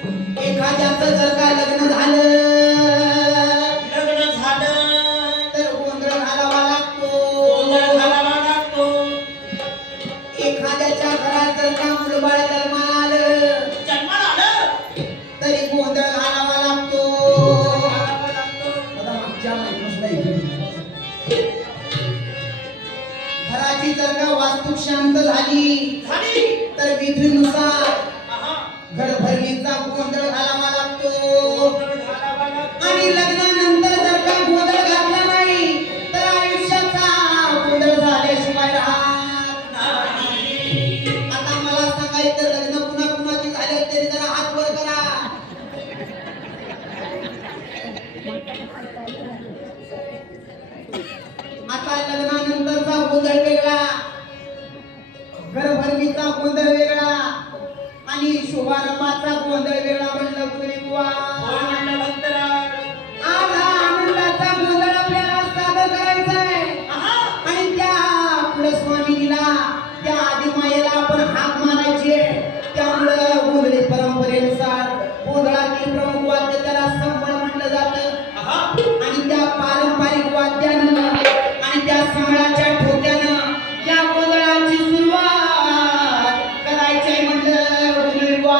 एखाद्याचं जर का लग्न झालं तर गोंधळ घालावा लागतो. एखाद्याच्या घरात जर का मुलबाळ जन्माला आलं तरी गोंधळ घालावा लागतो. घराची जर का वास्तू शांत झाली तर विधीनुसार घरभरणीचा गोंधळ घालावा लागतो. आणि लग्नानंतर जर का गोंधळ घातला नाही तर आयुष्याचा गोंधळ झाल्याशिवाय राहत नाही. आता मला सांगायचं लग्न पुन्हा कुणाची झाले तरी जरा हात वर करा. आता लग्नानंतरचा गोंधळ वेगळा, घरभरणीचा गोंधळ वेगळा आणि शुभारंभाचा गोंधळ वेगळा. म्हणलं गुरुजी बुवा आज हा आनंदाचा गोंधळ आपल्याला सादर करायचा आहे. आणि त्या पुढे स्वामीला त्या आदिमायेला आपण हाक मारायचे. त्यामुळं गोंधळी परंपरेनुसार गोंधळातील प्रमुख वाद्य त्याला संबळ म्हटलं जातं. आणि त्या पारंपरिक वाद्यानं आणि त्या संबळाच्या ठोक्यानं या गोंधळाची सुरुवात करायची आहे. म्हटलं गुरुजी बुवा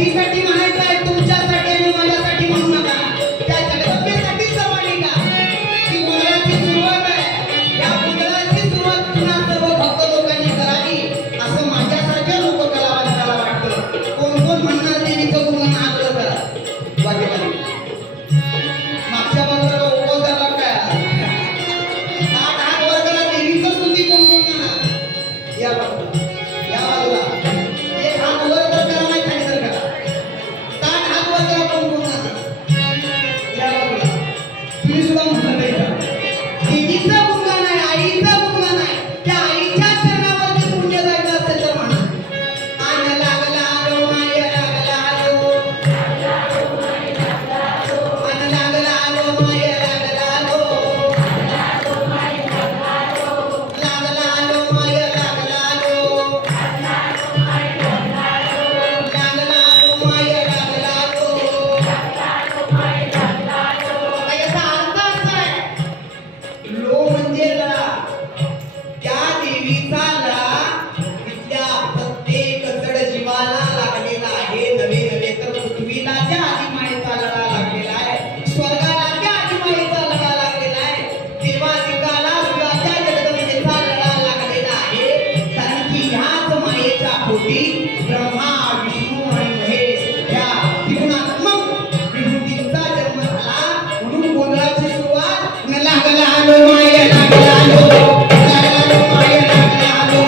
देवीसाठी म्हणायचं आहे, तुमच्यासाठी आणि माझ्यासाठी म्हणू नका. त्या जगदंबेसाठीच मालिका. ती मंगळाची सुरुवात आहे. या मंगळाची सुरुवात पुन्हा सर्व भक्त लोकांनी करावी असं माझ्यासारख्या लोककलावंताला वाटतं. कोण कोण म्हणणार देवीचं गुणगान आग्रह करा वाक्यवादी. मागच्या बाजूला उपवास झाला काय? हात वर करा, देवीचं स्तुती कोण कोण करणार? या बाजूला, या बाजूला एक हात वर करा, नाही खाली सर करा. ताट हात वर करा, कोण कोण करणार? या बाजूला तुम्ही सुद्धा म्हणता देवीचं गुणगान आहे, आईचं गुणगान आहे. त्या आईच्या चरणावरती पुण्य जायचं असेल तर म्हणा. आन लागला लो माय लागला लो, आन लागला लो माय लागला लो, लागला लो माय लागला लो, लागला लो माय लागला लो. आता याचा अर्थ असा आहे, लो म्हणजे लळा. त्या देवीचा लळा तिथल्या प्रत्येक जड जीवाला लागलेला आहे. नवे नवे तर पृथ्वीला त्या आदिमायेचा लळा लागलेला आहे, स्वर्गाला त्या आदिमायेचा लळा लागलेला आहे, देवादिकाला सुद्धा त्या जगदंबेचा लळा लागलेला आहे. कारण की ह्याच मायेच्या पोटी ब्रह्मा विष्णू आणि महेश ह्या त्रिगुणात्मक विभूतींचा जन्म झाला. म्हणून गोंधळाची सुरुवात न लागला लो माय लागला लो, लागला लो माय लागला लो,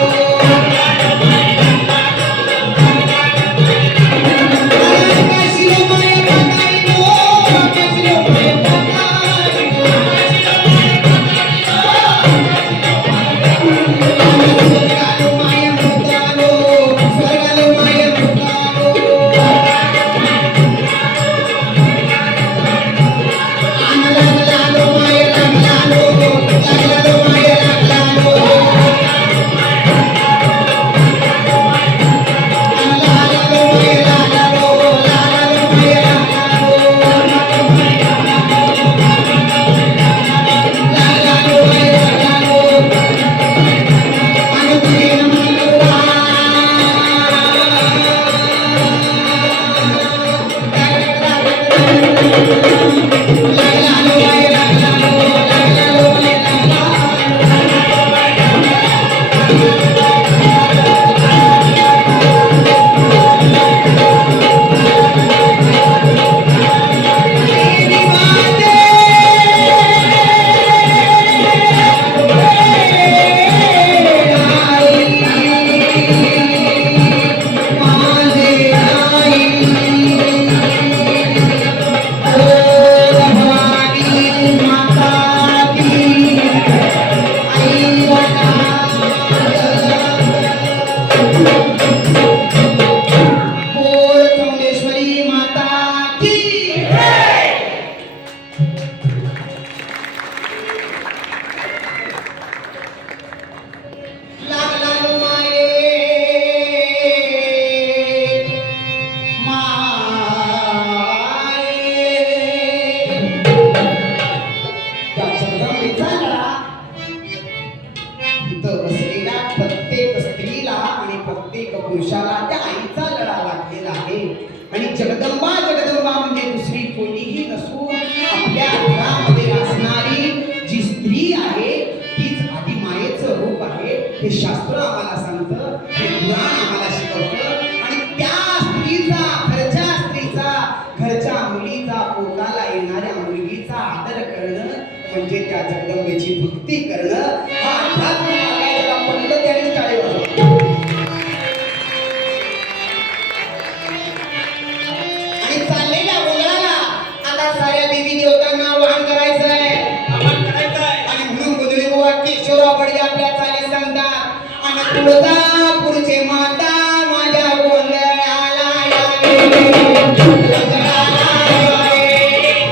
आकाशी लो माय पाताळी लो, आकाशी लो माय पाताळी लो, स्वर्गा लो माय मुक्ता लो, स्वर्गा लो माय मुक्ता लो. आन लागला लो माय लागला लो, लागला लो माय लागला लो, आन लागला लो माय लागला लो, लागला लो माय लागला लो, लागला लो माय लागला लो. आन तुझे नमन करुणा, लागला लो माय लागला लो, लागला लो माय लागला लो. देवी माते, माझे आई, ओ भवानी माता की, आई बोल चौंडेश्वरी माता की. लागला लो माये, माये. त्या जगदंबेचा लळा इथं बसलेल्या प्रत्येक स्त्रीला आणि प्रत्येक पुरुषाला त्या आईचा लळा लागलेला आहे. आणि जगदंबा जगदंबा म्हणजे दुसरी कोणीही नसून आपल्या घरामध्ये असणारी जी स्त्री आहे तीच आदिमायेचं रूप आहे. हे शास्त्र आम्हाला सांगतं, हे पुराण आम्हाला शिकवतं. आणि त्या स्त्रीचा, घरच्या मुलीचा, पोटाला येणाऱ्या मुलगीचा आदर करणं म्हणजे त्या जगदंबेची भक्ती करणं. हा अध्यात्म मार्गाला पंडित यांनी टाळे वाजवले. आणि चाललेल्या गोंधळाला आता साऱ्या देवी देवतांना आवाहन करायचं आहे, आणि म्हणून गोंधळी बुवा केशवराव बडे आपल्या चाली सांगतात. आणि तुळजापूरचे माता माझ्या गोंधळाला यावे, गोंधळाला यावे,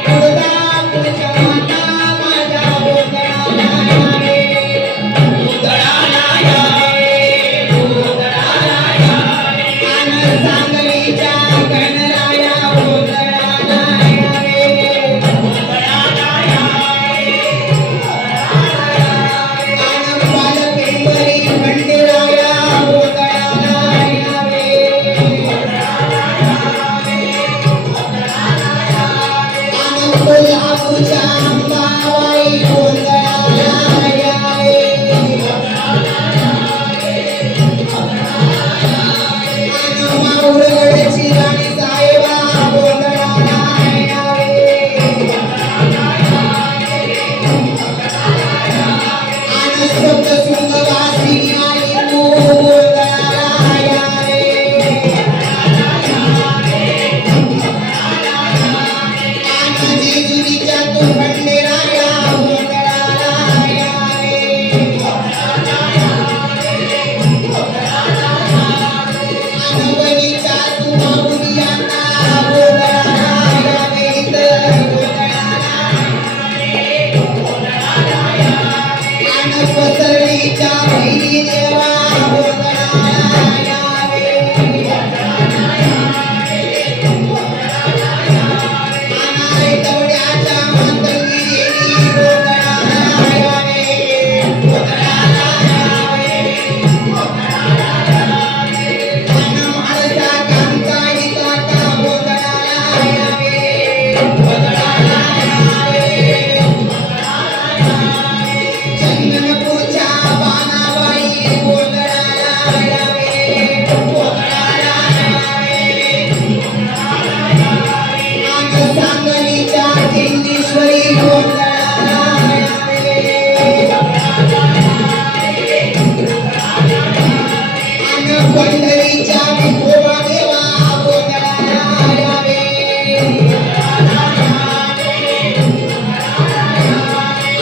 तुळजापूरच्या माता माझ्या गोंधळाला यावे, गोंधळाला यावे, गोंधळाला यावे. आणि सांगलीच्या गणराया गोंधळाला यावे, गोंधळाला यावे. आणि पालपेंपरी खंडेराया उडगडची राणी साहेबा गोंधळाला यावे. आणि सप्तशृंग वासिनी आई गोंधळाला यावे. आणि जेजुरीच्या तू खंडेराया गोंधळाला यावे. अनवनीच्या तू माऊलियांना गोंधळाला यावे. इथं गोंधळाला आणि पसरलीच्या बहिणी देवा गोंधळाला यावे. आणि दवड्याच्या मातंगी देवी गोंधळाला यावे. गोंधळाला आणि म्हाळसा कांता हिताचा गोंधळाला यावे. गोंधळाला चंदनपूरच्या बाणाबाई गोंधळाला यावे. गोंधळाला आणि सांगलीच्या खिंडीश्वरी गोंधळाला यावे. आणि पंढरीच्या विठोबा देवा गोंधळाला यावे.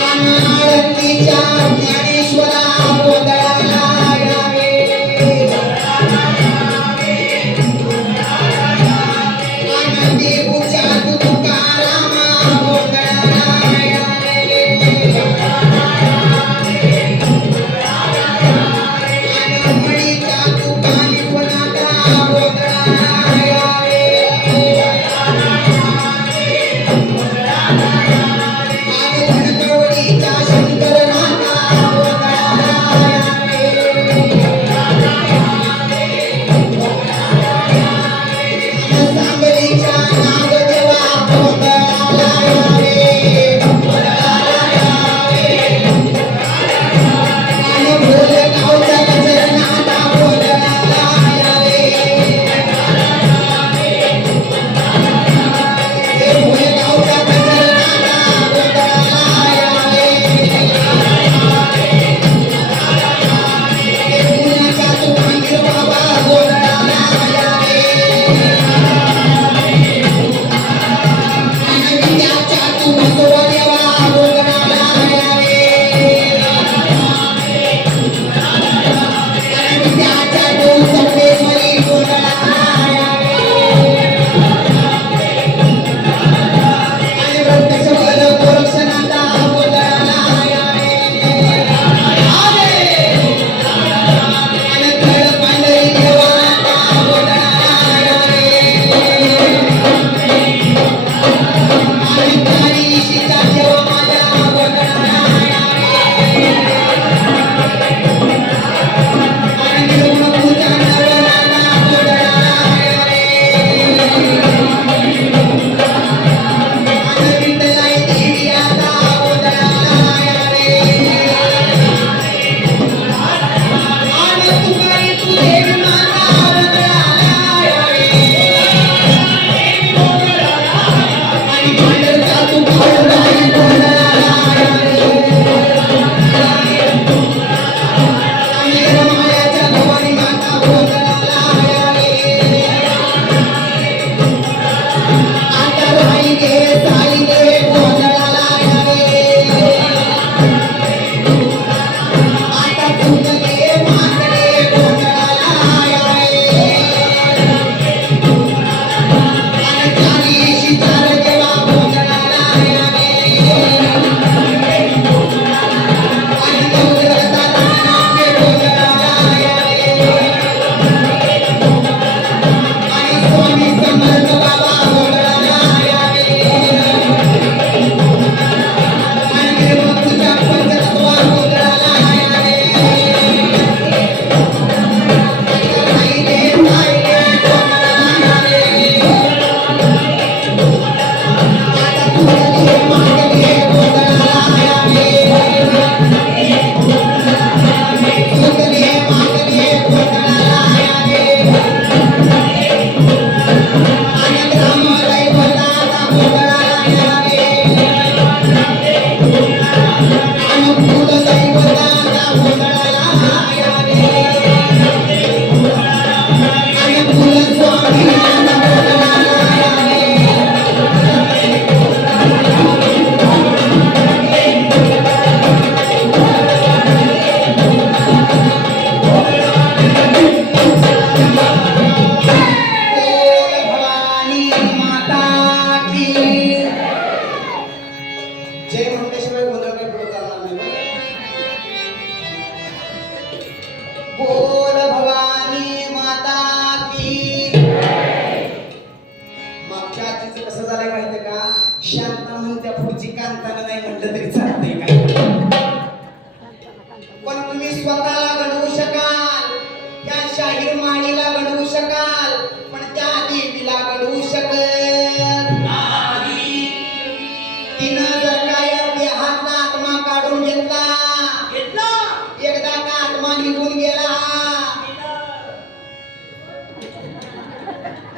आणि आळंदीच्या ज्ञानेश्वरा गोंधळाला यावे. आणि देहूच्या तुकारामा गोंधळाला यावे. आणि मळीच्या तुकानिपुनाचा गोंधळाला यावे. आणि धनकवडीच्या शंकरनाथा गोंधळाला यावे. आणि सांगलीच्या नागदेवा गोंधळाला यावे. गोंधळाला आणि भोलेगावच्या गजरनाथा गोंधळाला यावे.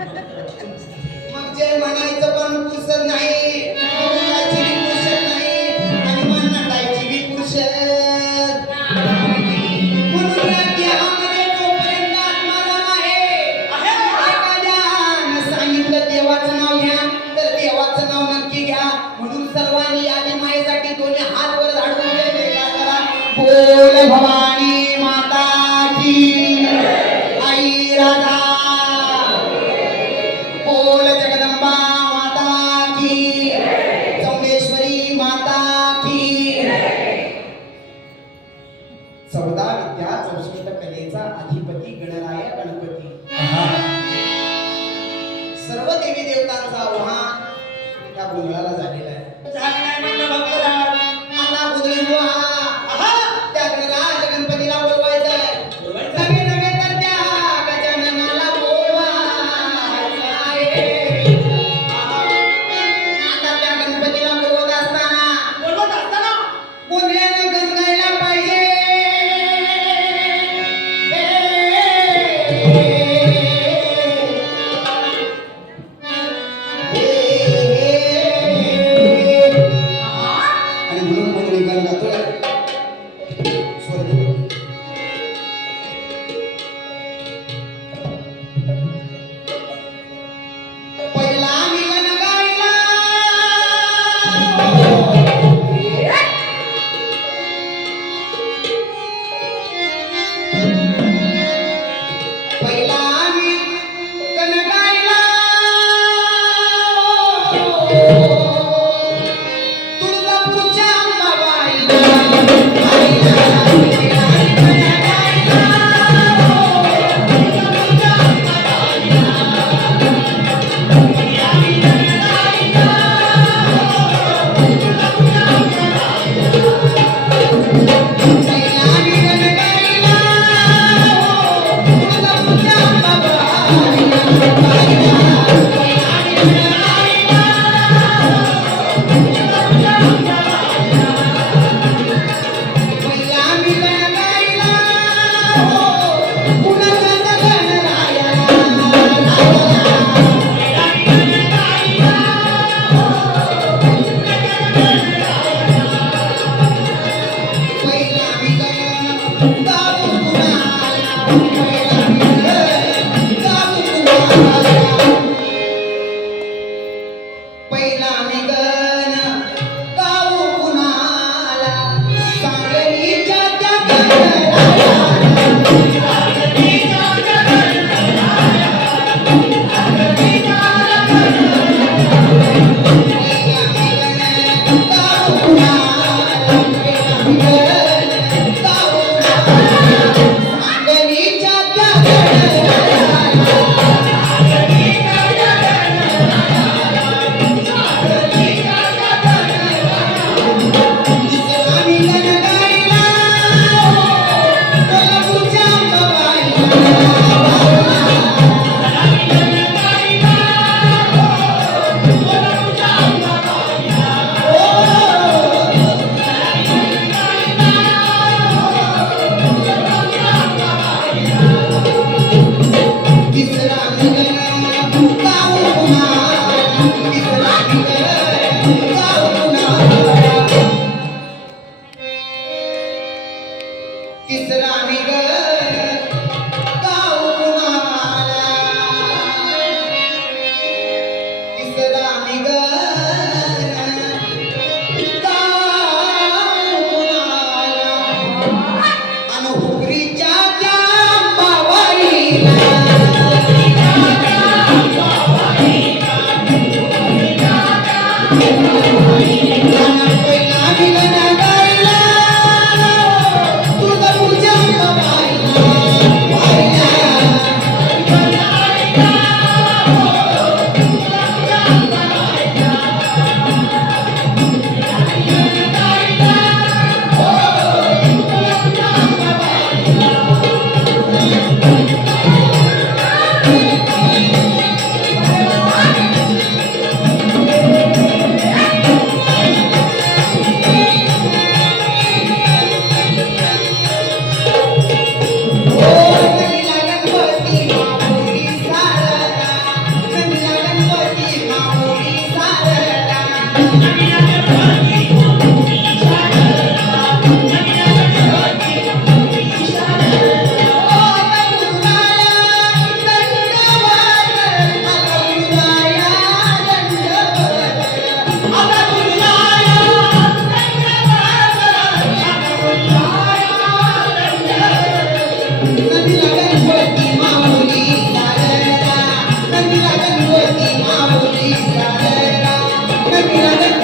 मग जे म्हणायचं पण फुरसत नाही, बोलायची बी फुरसत नाही आणि मन नटायची बी फुरसत. म्हणून या देहामध्ये जोपर्यंत आत्मा जाण आहे, एखाद्यानं सांगितलं देवाचं नाव घ्या तर देवाचं नाव नक्की घ्या. म्हणून सर्वांनी आधी मायेसाठी दोन्ही हात वर झाडून जयकार करा. बोल भवानी माता की, आई राधा. बोल जगदंबा माता की, चौंडेश्वरी माता की. 14 विद्या 64 कलेचा अधिपती गणराय गणपती. सर्व देवी देवतांचा आव्हान त्या गोंधळाला झालेला आहे. आता गोंधळी त्या गणराज गणपतीला बोलवायचंय. नवे नवे तर त्या गजाननाला बोलवायचं आहे. आता त्या गणपतीला बोलवत असताना गोंधळ्यानं गणगायला पाहिजे. गणपती माऊली सादरा नवीन